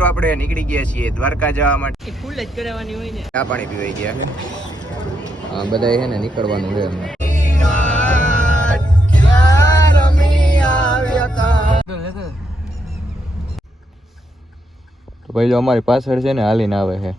મિત્રો આપણે નીકળી ગયા છીએ દ્વારકા જવા માટે. ફૂલ જ કરાવવાની હોય ને. ચા પાણી પીવાઈ ગયા. છે બધા છે ને નીકળવાનું છે તો ભાઈ જો અમારી પાછળ છે ને હાલીને આવે છે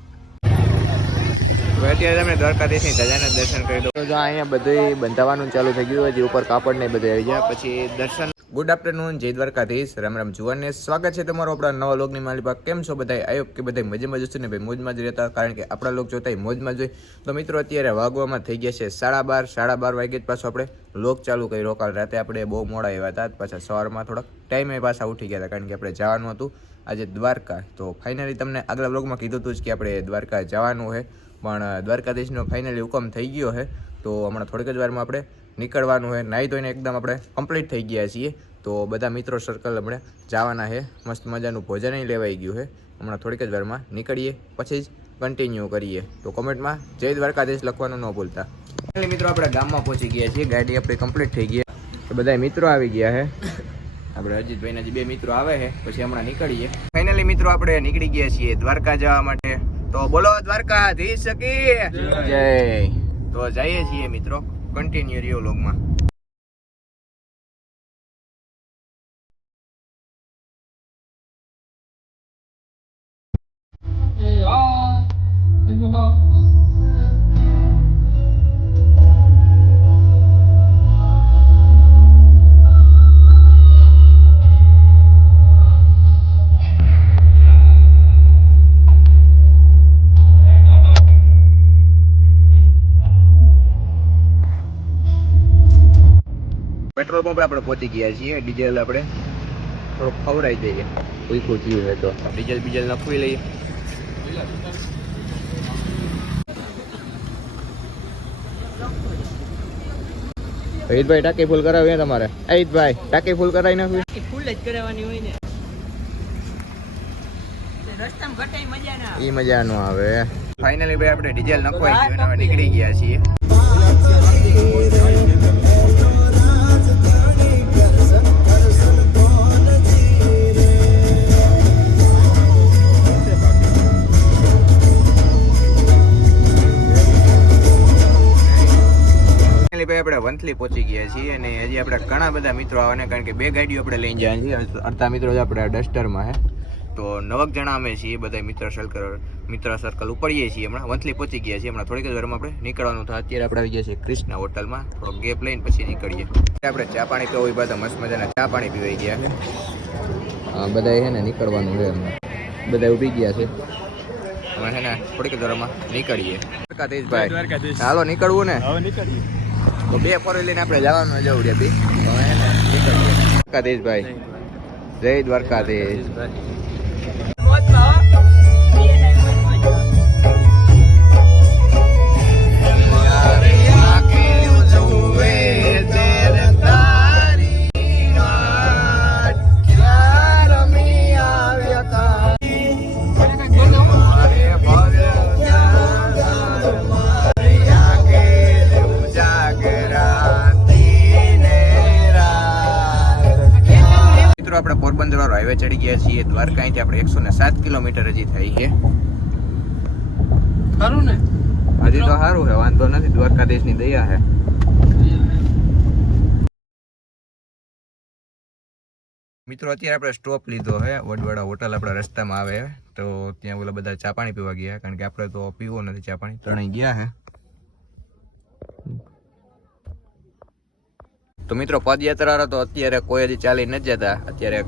અત્યારે તમે દ્વારકાધીશની ધજાના દર્શન કરી દો જો અહીંયા બધું બંધાવાનું ચાલુ થઈ ગયું હજી ઉપર કાપડ ને બધું આવી ગયા પછી દર્શન ગુડ આફ્ટરનૂન જય દ્વારકાધીશ. રામ રામ જુવાનને સ્વાગત છે તમારો આપણા નવા લોકની માલિકા કેમ છો બધા આયો કે બધા મજામાં જશો ને ભાઈ મોજમાં જ રહેતા. કારણ કે આપણા લોક જોતા મોજમાં જોઈ તો મિત્રો, અત્યારે વાગવામાં થઈ ગયા છે સાડા બાર સાડા બાર વાગે જ પાછો આપણે લોક ચાલુ કર્યો. કાલ રાતે આપણે બહુ મોડા આવ્યા હતા. પાછા સવારમાં થોડાક ટાઈમે પાછા ઉઠી ગયા હતા, કારણ કે આપણે જવાનું હતું આજે દ્વારકા. તો ફાઇનલી તમને આગલા બ્લોગમાં કીધું હતું જ કે આપણે દ્વારકા જવાનું છે. પણ દ્વારકાધીશનો ફાઇનલી હુકમ થઈ ગયો છે. તો હમણાં થોડીક જ વારમાં આપણે નીકળવાનું છે નાહી ધોઈને એકદમ આપણે કમ્પ્લીટ થઈ ગયા છીએ. તો બધા મિત્રો સર્કલ આપણે જવાના છે મસ્ત મજાનું ભોજન લેવાઈ ગયું છે હમણાં થોડીક જ વારમાં નીકળીએ પછી જ કન્ટિન્યુ કરીએ. તો કોમેન્ટમાં જય દ્વારકાધીશ લખવાનું ન ભૂલતા. મિત્રો આપણે ગામમાં પહોંચી ગયા છીએ. ગાડી આપણી કમ્પ્લીટ થઈ ગઈ. તો બધા મિત્રો આવી ગયા છે આપણે અજીતભાઈના જે બે મિત્રો આવે છે પછી હમણાં નીકળીએ. ફાઇનલી મિત્રો આપણે નીકળી ગયા છીએ દ્વારકા જવા માટે. તો બોલો દ્વારકા જઈ શકીએ જય. તો જઈએ છીએ મિત્રો. કન્ટિન્યુ રહ્યો લોગમાં પેટ્રોલ પંપે આપણે પહોંચી ગયા છીએ ડીઝલ આપણે થોડુંક ખવડાવી દઈએ. કોઈ થયું હોય તો. ડીઝલ બીજલ નખવી લઈએ. અહિતભાઈ ટાંકી ફૂલ કરાવી તમારે? અહિતભાઈ ટાંકી ફૂલ કરાવી નાખવી. ફૂલ જ કરાવવાની હોય ને. રસ્તામાં ઘટાઈ મજા ના એ મજા નો આવે. ફાઇનલી ભાઈ આપણે ડીઝલ નખવાઈ ગયું નીકળી ગયા છીએ. ભાઈ વંથલી પહોંચી ગયા છીએ અને હજી આપણે ઘણા બધા મિત્રો આવવાના કારણ કે બે ગાડીઓ આપણે લઈને જાય છીએ. અડધા મિત્રો આપણે ડસ્ટરમાં હે તો નવક જણા અમે છીએ બધા મિત્ર સર્કલ મિત્ર સર્કલ ઉપડીએ છીએ હમણાં વંથલી પહોંચી ગયા છીએ. હમણાં થોડીક જ વારમાં આપણે નીકળવાનું થાય. અત્યારે આપણે આવી ગયા છીએ ક્રિષ્ના હોટલમાં. થોડો ગેપ લઈને પછી નીકળીએ. આપણે ચા પાણી પીવા બધા મસ્ત મજાના ચા પાણી પીવાઈ ગયા. બધા છે ને નીકળવાનું છે હમણાં. બધા ઊભી ગયા છે. અમે ને થોડીક જ વારમાં નીકળીએ. દ્વારકાધીશભાઈ હાલો નીકળવું ને? હવે નીકળીએ. તો બે ફોર લઈને આપણે જવાનું જવું રે બી દ્વારકાધીશ ભાઈ જય દ્વારકાધીશ. હાઈવે ચડી ગયા છીએ દ્વારકા અહીંથી આપણે એકસો ને સાત કિલોમીટર હજી થાય છે. ખરું ને? હજી તો સારું છે વાંધો નથી દ્વારકાધીશની દયા છે. મિત્રો અત્યારે આપણે સ્ટોપ લીધો છે. વડવાડા હોટલ આપણા રસ્તામાં આવે તો ત્યાં ઓલા બધા ચા પાણી પીવા ગયા કારણ કે આપણે તો પીવો નથી ચા પાણી ત્રણેય ગયા છે. તો મિત્રો પદયાત્રા તો અત્યારે કોઈ હજી ચાલી નથી જતા. અત્યારે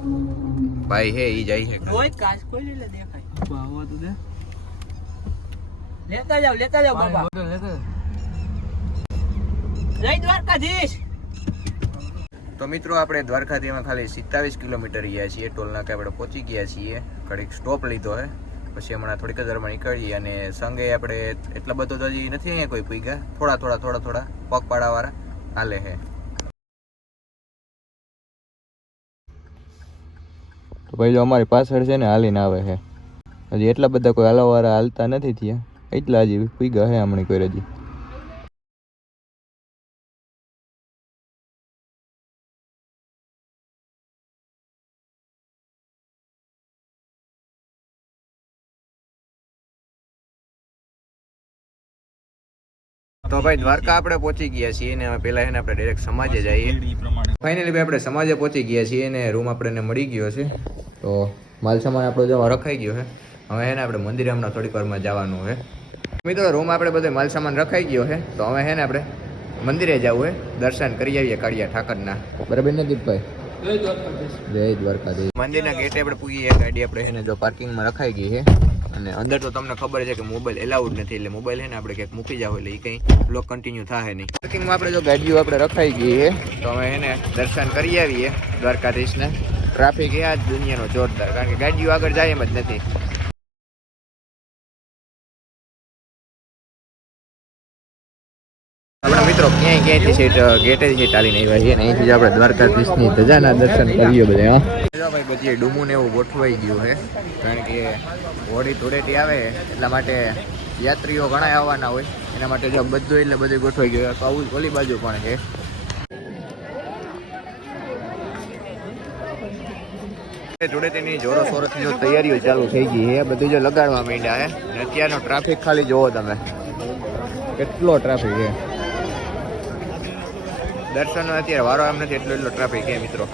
ભાઈ હે ઈ જાય છે કોઈ કાચ કોઈ લે દેખાય. બાવા તો દે. લેતા જાવ લેતા જાવ બાબા. જય દ્વારકાધીશ. તો મિત્રો આપણે દ્વારકાધીમાં ખાલી સિત્તાવીસ કિલોમીટર ગયા છીએ. ટોલ નાકે આપણે પહોંચી ગયા છીએ. ઘડીક સ્ટોપ લીધો હે. પછી હમણાં થોડીક જ વારમાં નીકળીએ અને સંગે આપણે એટલા બધો તો હજી નથી અહીંયા કોઈ પૂગ્યા. થોડા થોડા થોડા થોડા. પગપાળાવાળા હાલે હે. તો ભાઈ જો અમારી પાછળ છે ને હાલીને આવે છે. હજી એટલા બધા કોઈ હાલાવાળા હાલતા નથી થયા. એટલા હજી ગયા હે હમણાં કોઈ હજી. તો ભાઈ દ્વારકા આપણે પહોંચી ગયા છીએ ને હવે પહેલા એને આપણે ડાયરેક્ટ સમાજે જઈએ. ફાઇનલી ભાઈ આપણે સમાજે પહોંચી ગયા છીએ ને રૂમ આપણને મળી ગયો છે. તો માલ સામાન આપણો જવા રખાઈ ગયો છે. હવે એને ને આપણે મંદિરે હમણાં થોડીક વારમાં જવાનું છે. મિત્રો રૂમ આપણે બધો માલ સામાન રખાઈ ગયો છે. તો હવે હે ને આપણે મંદિરે જવું છે. દર્શન કરી આવીએ કાળિયા ઠાકરના. બરાબર ને દીપભાઈ? જય દ્વારકાધીશ. મંદિરના ગેટે આપણે પૂગીએ. ગાડી આપણે એને જો પાર્કિંગમાં રખાઈ ગઈ છે. અને અંદર તો તમને ખબર છે કે મોબાઈલ એલાઉડ નથી એટલે મોબાઈલ છે ને આપણે ક્યાંક મૂકી જાવ એટલે એ કંઈ બ્લોક કન્ટિન્યુ થાય નહીં. પાર્કિંગમાં આપણે જો ગાડીઓ આપણે રખાઈ ગઈ છે તો અમે એને દર્શન કરી આવીએ દ્વારકાધીશને. ટ્રાફિક એ આ જ દુનિયાનો જોરદાર કારણ કે ગાડીઓ આગળ જાય એમ જ નથી. ક્યાંયથી સીટ ગેટેથી ચાલીને આવ્યા છીએ ને અહીંથી જ આપણે દ્વારકાધીશની ધજાના દર્શન કરીએ બધે, હા. ભાઈ, બધી ડુમું ને એવું ગોઠવાઈ ગયું છે, કારણ કે હોળી ધૂળેટી આવે એટલા માટે યાત્રીઓ ઘણા આવવાના હોય, એના માટે જો બધું એટલે બધું ગોઠવાઈ ગયું તો આવું ઓલી બાજુ પણ છે. ધૂળેટીની જોરો સોરસની જો તૈયારીઓ ચાલુ થઈ ગઈ છે બધું જો લગાડવા માંડ્યા છે. ને અત્યારનો ટ્રાફિક ખાલી જોવો તમે. કેટલો ટ્રાફિક છે. દર્શનનો અત્યારે વારો એમ નથી, એટલો એટલો ટ્રાફિક એ મિત્રો.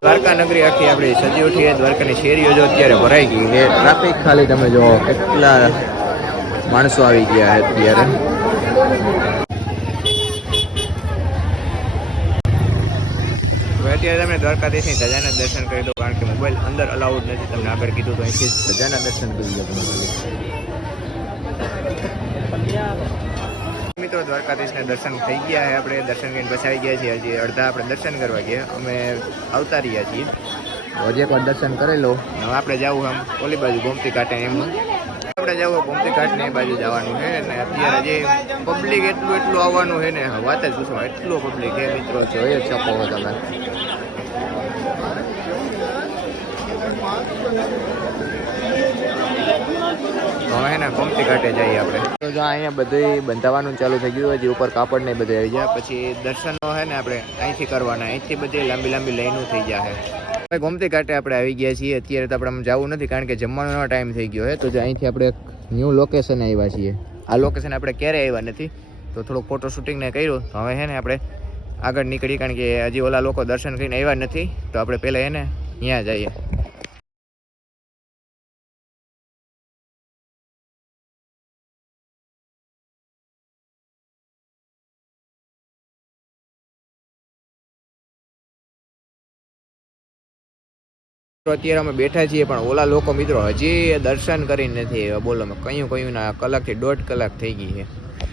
દ્વારકા નગરી આખી આપણી સજી ઉઠી દ્વારકાની શેરીઓ જો અત્યારે ભરાઈ ગઈ છે. ટ્રાફિક ખાલી તમે જો કેટલા માણસો આવી ગયા અત્યારે. અત્યારે તમે દ્વારકાધીશની ધજાના દર્શન કરી દો કારણ કે મોબાઈલ અંદર અલાઉડ નથી. તમને આગળ કીધું તો અહીંથી ધજાના દર્શન કરી દો. મિત્રો દ્વારકાધીશને દર્શન થઈ ગયા છે આપણે. દર્શન કરીને પછાઈ ગયા છીએ. હજી અડધા આપણે દર્શન કરવા ગયા. અમે આવતા રહ્યા છીએ. હજી એકવાર દર્શન કરી લો. હવે આપણે જવું આમ ઓલી બાજુ ગોમતી કાંઠે એમ. આપણે જવું ગોમતી ઘાટ ને બાજુ જવાનું છે ને અત્યારે જે પબ્લિક એટલું એટલું આવવાનું છે ને વાત જ પૂછો, એટલું પબ્લિક છે મિત્રો જોઈ જ શકો તમે. હવે ને ગોમતી ઘાટે જઈએ આપણે. તો અહીંયા બધું બંધાવાનું ચાલુ થઈ ગયું હજી ઉપર કાપડ ને બધું આવી જાય. પછી દર્શનો છે ને આપણે અહીંથી કરવાના, અહીંથી બધી લાંબી લાંબી લાઈનો થઈ જાય હવે ગોમતી ઘાટે આપણે આવી ગયા છીએ. અત્યારે તો આપણે જવું નથી, કારણ કે જમવાનો ટાઈમ થઈ ગયો છે તો જો અહીંથી આપણે એક ન્યૂ લોકેશન આવ્યા છીએ. આ લોકેશન આપણે ક્યારે આવ્યા નથી? તો થોડુંક ફોટો શૂટિંગને કર્યું. તો હવે છે ને આપણે આગળ નીકળી કારણ કે હજી ઓલા લોકો દર્શન કરીને આવ્યા નથી. તો આપણે પહેલાં એને ત્યાં જઈએ. અત્યારે અમે બેઠા છીએ પણ ઓલા લોકો મિત્રો હજી દર્શન કરીને નથી બોલો અમે કયું કયું ના કલાકથી દોઢ કલાક થઈ ગઈ છે.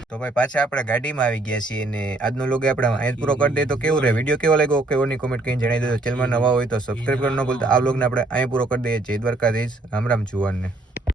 તો ભાઈ પાછા આપણે ગાડીમાં આવી ગયા છીએ અને આજનો લોગ આપણે અહીં પૂરો કરી દઈએ. તો કેવું રહે? વીડિયો કેવો લાગ્યો? કેવોની કોમેન્ટ કરીને જણાવી દેજો. ચેનલમાં નવા હોય તો સબસ્ક્રાઈબ કરવાનું ન ભૂલતા. આ લોગને આપણે અહીં પૂરો કરી દઈએ. જય દ્વારકાધીશ. રામ રામ જુવાનને.